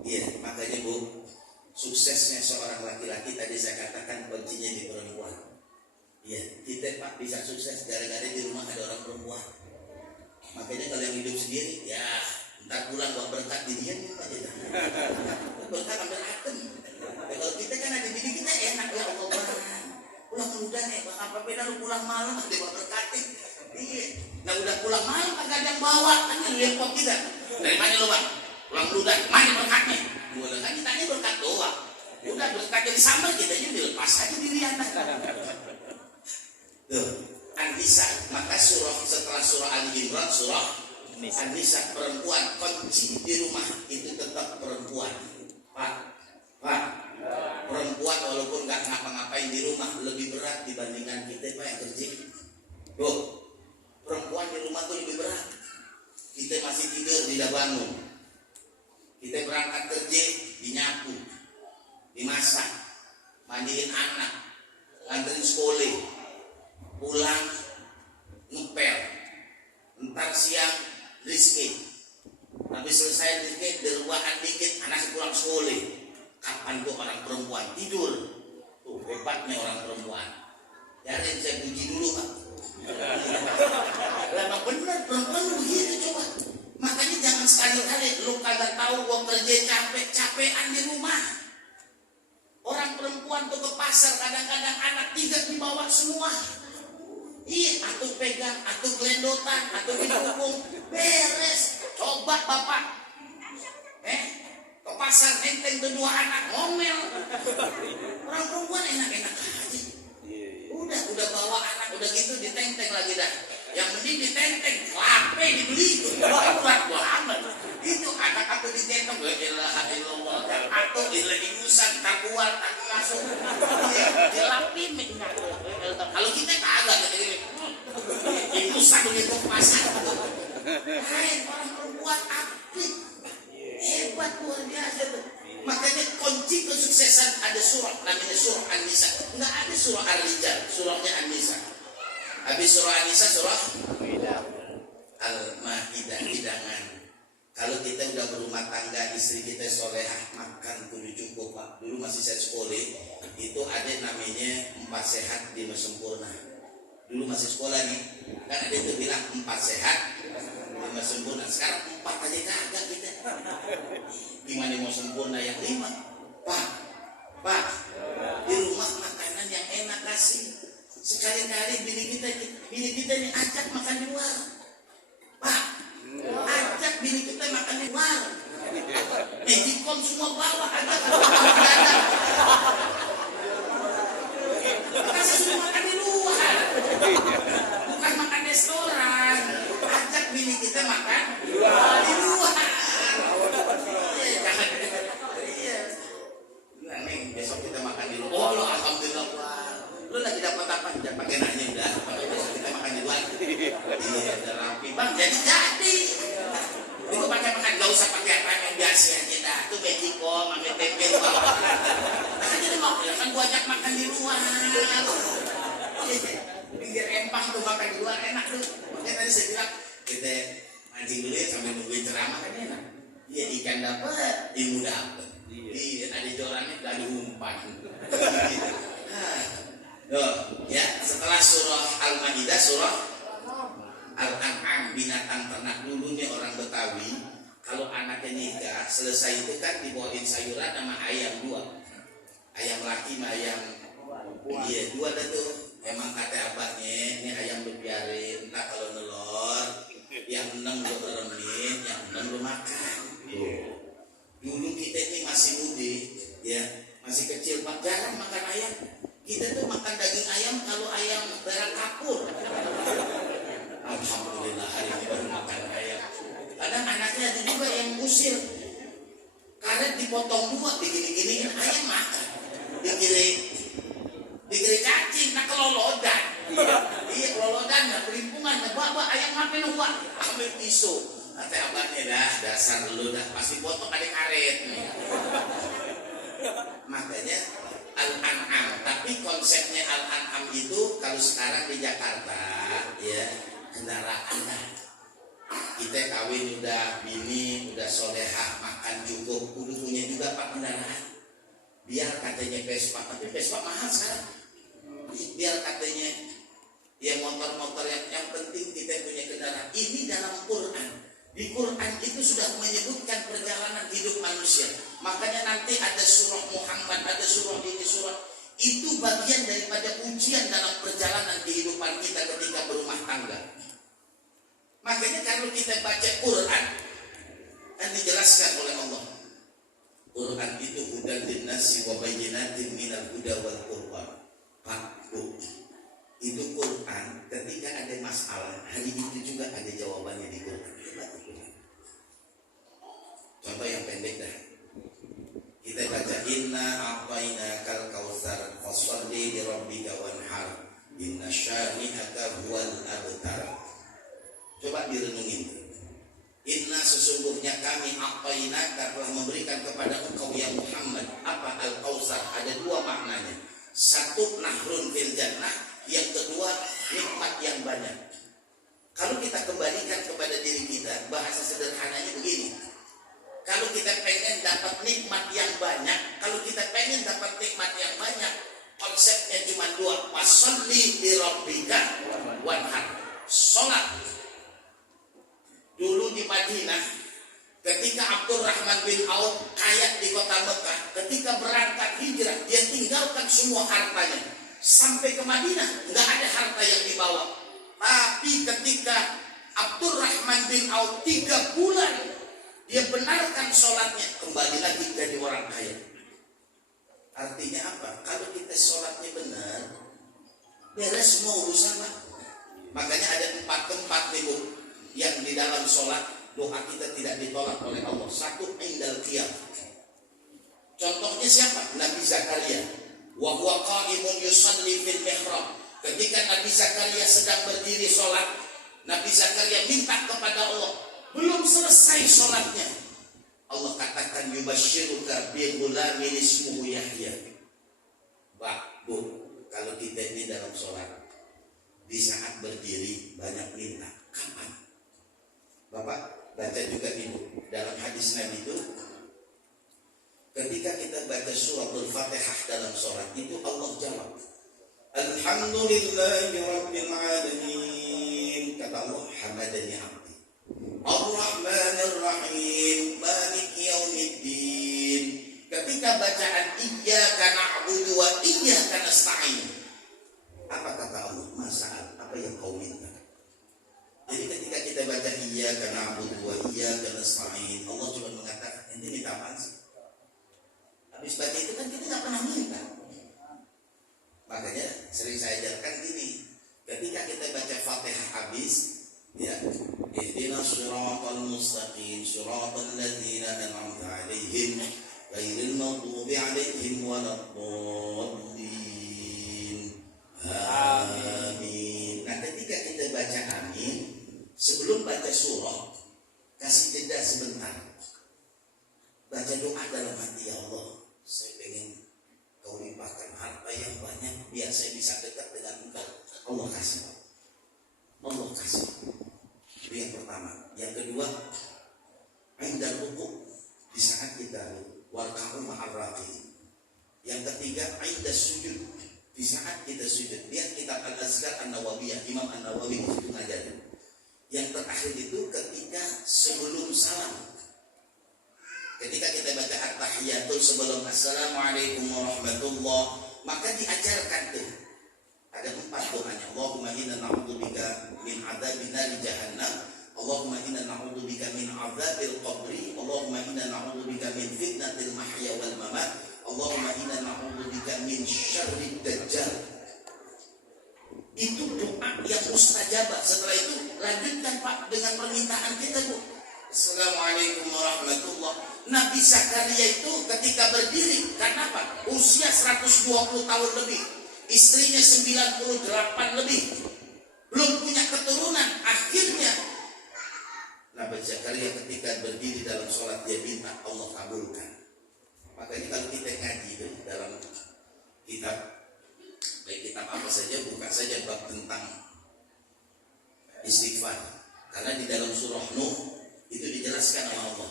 Iya, makanya Bu, suksesnya seorang laki-laki tadi saya katakan kuncinya di perempuan. Iya, kita Pak bisa sukses gara-gara di rumah ada orang perempuan. Makanya kalau yang hidup sendiri, ya ntar pulang buat berkat di dia aja. Berkat ambil atem. Kalau kita kan ada diri kita enak ya Allah. Pulang muda nih, apa beda lu pulang malam nanti buat berkatin. Iya. Nah udah pulang malam kagak ada yang bawa kan yang repot kita. Dari mana lu Bang? Pulang muda, mana berkatnya? Gua kan ditanya berkat doang. Udah berkat jadi sambal kita aja dilepas aja diri anak. Tuh, An-Nisa, maka surah setelah surah Ali Imran surah An-Nisa, perempuan kunci di rumah itu tetap perempuan. Pak, perempuan walaupun nggak ngapa-ngapain di rumah lebih berat dibandingkan kita Pak yang kerja. Tuh, perempuan di rumah tuh lebih berat. Kita masih tidur tidak bangun. Kita berangkat kerja dinyapu, dimasak, mandiin anak, nganterin sekolah, pulang ngepel, ntar siang rizki. Habis selesai rizki deruahan dikit anak pulang sekolah. Kapan tuh orang perempuan tidur? Tuh hebatnya orang perempuan. Jadi saya puji dulu Pak. Lama bener perempuan begitu coba. Makanya jangan sekali-kali lu kagak tahu gua kerja capek-capean di rumah. Orang perempuan tuh ke pasar kadang-kadang anak 3 dibawa semua. Iya, atuh pegang, atuh gelendotan, atuh didukung, beres. Coba Bapak. Ke pasar enteng tuh 2 anak ngomel. Orang perempuan enak-enak aja. Udah bawa anak udah gitu ditenteng lagi dah. Yang mending ditenteng, lape dibeli. Berat banget. Itu anak atau ditenteng, la ilaha illallah. Atau dilegusan, takual, tak masuk. Dilapin. Kalau kita kagak jadi dimusak begitu pasar. Hai orang perempuan apik. Hebat luar biasa tuh. Makanya kunci kesuksesan ada surah namanya surah An-Nisa. Enggak ada surah Al-Rijal, surahnya An-Nisa. Habis surah An-Nisa surah Al-Maidah hidangan. Kalau kita udah berumah tangga, istri kita solehah, makan kudu cukup Pak. Dulu masih saya sekolah, itu ada namanya 4 sehat 5 sempurna. Dulu masih sekolah nih, kan ada itu bilang 4 sehat 5 sempurna. Sekarang 4 aja kagak kita. Gimana mau sempurna yang 5? Pak, di rumah makanan yang enak kasih. Sekali-kali bini kita ini ajak makan di luar. Pak, ajak bini kita makan di luar. Magicom semua bawa ajak kasih semua makan di luar. Bukan makan restoran. Ajak bini ini kita makan di luar. Iya. Nah, Neng, besok kita makan di luar. Oh, lo alhamdulillah. Lu lagi dapat apa? Jangan pakai nanya udah. Besok kita makan di luar. Iya, udah rapi bang. Jadi. Itu pakai makan, gak usah pakai apa yang biasa kita. Itu Mexico, pakai tempe. Nah, jadi mau kan gua ajak makan di luar. Biar empah tuh makan di luar enak tuh. Makanya tadi saya bilang kita mancing dulu ya sambil nungguin ceramah kan enak. Iya ikan dapat, ilmu dapat. Iya ada jorannya gak ada umpan. Ya setelah surah Al-Maidah, surah Al-An'am, binatang ternak dulunya orang Betawi. Kalau anaknya nikah selesai itu kan dibawain sayuran sama ayam 2. Ayam laki sama ayam iya 2 dah tuh. Emang kata abahnya ini ayam lu biarin, entah kalau nelor yang 6 lu remin, yang 6 lu makan. Dulu kita ini masih muda ya, masih kecil pak, jarang makan ayam. Kita tuh makan daging ayam kalau ayam berak kapur. Alhamdulillah hari ini baru makan ayam. Kadang anaknya ada juga yang ngusir, karet dipotong 2, digini-giniin ayam makan, digiring cacing, nak kelolodan. Iya kelolodan, nak pelimpungan, nak bawa ayam makan uang, ambil pisau. Kata abangnya dah, dasar lu dah pasti potong ada karet nih. Makanya Al-An'am, tapi konsepnya Al-An'am itu kalau sekarang di Jakarta ya kendaraan lah. Kita kawin udah bini, udah solehah, makan cukup, kudu punya juga pak kendaraan. Biar katanya Vespa, tapi Vespa mahal sekarang. Biar katanya ya motor-motor yang penting kita punya kendaraan. Ini dalam Quran. Di Quran itu sudah menyebutkan perjalanan hidup manusia. Makanya nanti ada surah Muhammad, ada surah ini, surah itu bagian daripada ujian dalam perjalanan kehidupan kita ketika berumah tangga. Makanya kalau kita baca Quran dan dijelaskan oleh Allah, Quran itu hudan linnasi wa bayyinatin minal huda wal furqan. Pak, Bu, itu Quran ketika ada masalah, hari itu juga ada jawabannya di Quran. Contoh yang pendek dah. Kita baca inna a'tayna kal kautsar fasholli li rabbika wanhar inna syani'aka huwal abtar. Coba direnungin. Inna sesungguhnya kami a'tayna telah memberikan kepada engkau ya Muhammad apa al-kautsar, ada 2 maknanya. Satu nahrun fil jannah, yang kedua nikmat yang banyak. Kalau kita kembalikan kepada diri kita, bahasa sederhananya begini. Kalau kita pengen dapat nikmat yang banyak, kalau kita pengen dapat nikmat yang banyak, konsepnya cuma 2. Fasholli li rabbika wanhar. Salat. Dulu di Madinah, ketika Abdurrahman bin Auf kaya di kota Mekah, ketika berangkat hijrah, dia tinggalkan semua hartanya. Sampai ke Madinah, nggak ada harta yang dibawa. Tapi ketika Abdurrahman bin Auf 3 bulan, dia benarkan sholatnya, kembali lagi jadi orang kaya. Artinya apa? Kalau kita sholatnya benar, beres semua urusan lah. Makanya ada 4 tempat nih Bu, yang di dalam sholat doa kita tidak ditolak oleh Allah. 1 indal qiyam. Contohnya siapa? Nabi Zakaria. Wa huwa qa'imun yusalli fil mihrab. Ketika Nabi Zakaria sedang berdiri sholat, Nabi Zakaria minta kepada Allah. Belum selesai sholatnya, Allah katakan yubashiruka bi ghulamin ismuhu Yahya. Pak, Bu, kalau kita ini dalam sholat, di saat berdiri banyak minta. Kapan? Bapak baca juga Ibu dalam hadis Nabi itu, ketika kita baca suratul Fatihah dalam sholat itu Allah jawab, Alhamdulillahirabbil alamin. Kata Allah, hamadani abdi Ar-Rahmanir Rahim Maliki Yaumiddin. Ketika bacaan iyyaka na'budu wa iyyaka nasta'in, apa kata Allah? Masa'al, apa yang kau minta? Jadi ketika kita baca iyyaka na'budu wa iyyaka nasta'in, Allah cuma mengatakan, ini minta apa sih? Habis baca itu kan kita nggak pernah minta. Makanya sering saya ajarkan gini, ketika kita baca Fatihah habis, ya, ihdinas siratal mustaqim siratal ladzina an'amta 'alaihim ghairil maghdubi 'alaihim waladdallin. Amin. Nah, ketika kita baca amin, sebelum baca surah, kasih jeda sebentar. Baca doa dalam hati, ya Allah, saya pengen Kau limpahkan harta yang banyak biar saya bisa dekat dengan Engkau. Allah kasih. Allah kasih. Itu yang pertama. Yang kedua, indal ruku', di saat kita warka'u ma'ar raqiin. Yang ketiga, indas sujud, di saat kita sujud. Lihat kitab Al-Azkar An-Nawawiyah, Imam An-Nawawi itu ngajarin. Yang terakhir itu ketika sebelum salam. Ketika kita baca at-tahiyatul sebelum assalamualaikum warahmatullah, maka diajarkan tuh. Ada 4 doanya. Allahumma inna na'udzubika min adzabin nari jahannam. Allahumma inna na'udzubika min adzabil qabri. Allahumma inna na'udzubika min fitnatil mahya wal mamat. Allahumma inna na'udzubika min syarrid dajjal. Itu doa yang mustajabah. Setelah itu lanjutkan Pak dengan permintaan kita, Bu. Assalamualaikum warahmatullah. Nabi Zakaria itu ketika berdiri, karena apa? Usia 120 tahun lebih, istrinya 98 lebih, belum punya keturunan. Akhirnya Nabi Zakaria ketika berdiri dalam sholat, dia minta Allah kabulkan. Makanya kalau kita ngaji dalam kitab, baik kitab apa saja, buka saja bab tentang istighfar. Karena di dalam surah Nuh itu dijelaskan sama Allah.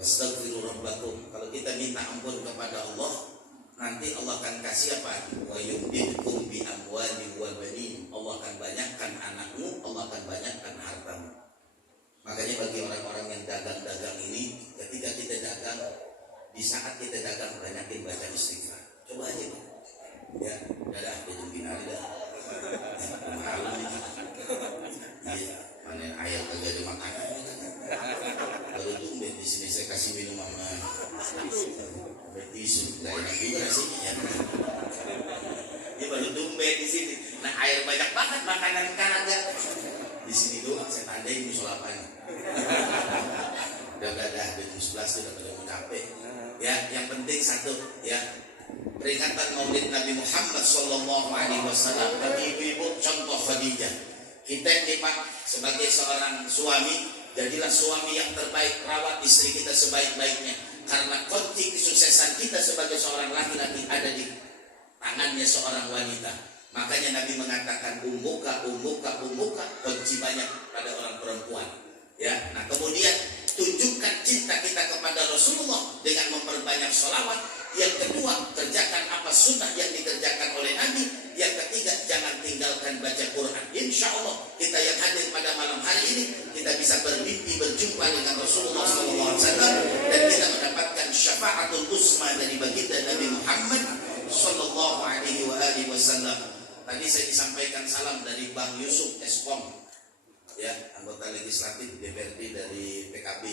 Wastaghfiru rabbakum. Kalau kita minta ampun kepada Allah, nanti Allah akan kasih apa? Wa yumdidkum bi amwalin wa banin. Allah akan banyakkan anakmu, Allah akan banyakkan hartamu. Makanya bagi orang-orang yang dagang-dagang ini, ketika kita dagang, di saat kita dagang banyakin baca istighfar. Coba aja, Pak. Ya, dadah jadi binari dah. Malu ini. Iya, mana ayam kagak ada makanan. Baru tumben di sini saya kasih minum sama berarti sudah enak juga rasanya. Dia baru tumben di sini. Nah, air banyak banget, makanan kagak. Di sini doang saya tandain musolapannya. Udah jam 11 sudah pada mau capek. Ya, yang penting satu ya, peringatan Maulid Nabi Muhammad SAW bagi ibu-ibu contoh Khadijah. Kita ini Pak sebagai seorang suami, jadilah suami yang terbaik, rawat istri kita sebaik-baiknya. Karena kunci kesuksesan kita sebagai seorang laki-laki ada di tangannya seorang wanita. Makanya Nabi mengatakan ummuka, kunci banyak pada orang perempuan. Ya, nah kemudian tunjukkan cinta kita kepada Rasulullah dengan memperbanyak sholawat. Yang kedua, kerjakan apa sunnah yang dikerjakan oleh Nabi. Yang ketiga, jangan tinggalkan baca Quran. Insya Allah kita yang hadir pada malam hari ini, kita bisa bermimpi berjumpa dengan Rasulullah SAW dan kita mendapatkan syafaatul uzma dari baginda Nabi Muhammad SAW. Tadi saya disampaikan salam dari Bang Yusuf Eskom, ya, anggota legislatif DPRD dari PKB.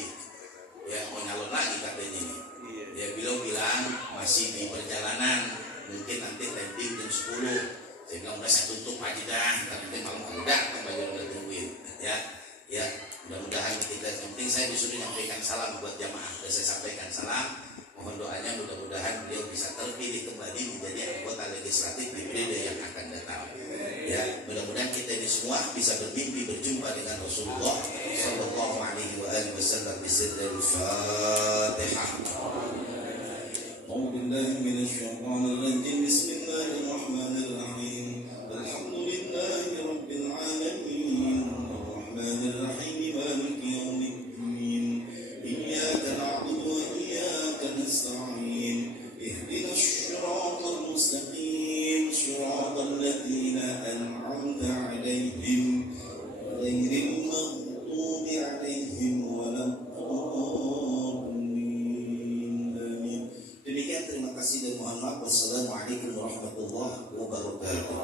Ya, mau nyalon lagi katanya ini. Dia bilang masih di perjalanan, mungkin nanti landing jam 10. Saya bilang udah saya tutup aja dah, nanti malam kalau datang baju udah tungguin. Ya, mudah-mudahan kita, yang penting saya disuruh nyampaikan salam buat jamaah. Sudah saya sampaikan salam. Mohon doanya mudah-mudahan beliau bisa terpilih kembali menjadi anggota legislatif di periode yang akan datang. Ya, mudah-mudahan kita ini semua bisa bermimpi berjumpa dengan Rasulullah Sallallahu Alaihi Wasallam. Bismillahirrahmanirrahim. A'udzubillahi minasyaitonir rajim. Bismillahirrahmanirrahim. Alhamdulillahi rabbil alamin. Arrahmanir rahim. Maliki yaumiddin. Iyyaka na'budu wa iyyaka nasta'in. Ihdinas siratal mustaqim. Siratal ladzina an'amta 'alaihim ghairil maghdubi 'alaihim waladdallin. Amin. Demikian, terima kasih dan mohon maaf. Wassalamualaikum warahmatullahi wabarakatuh.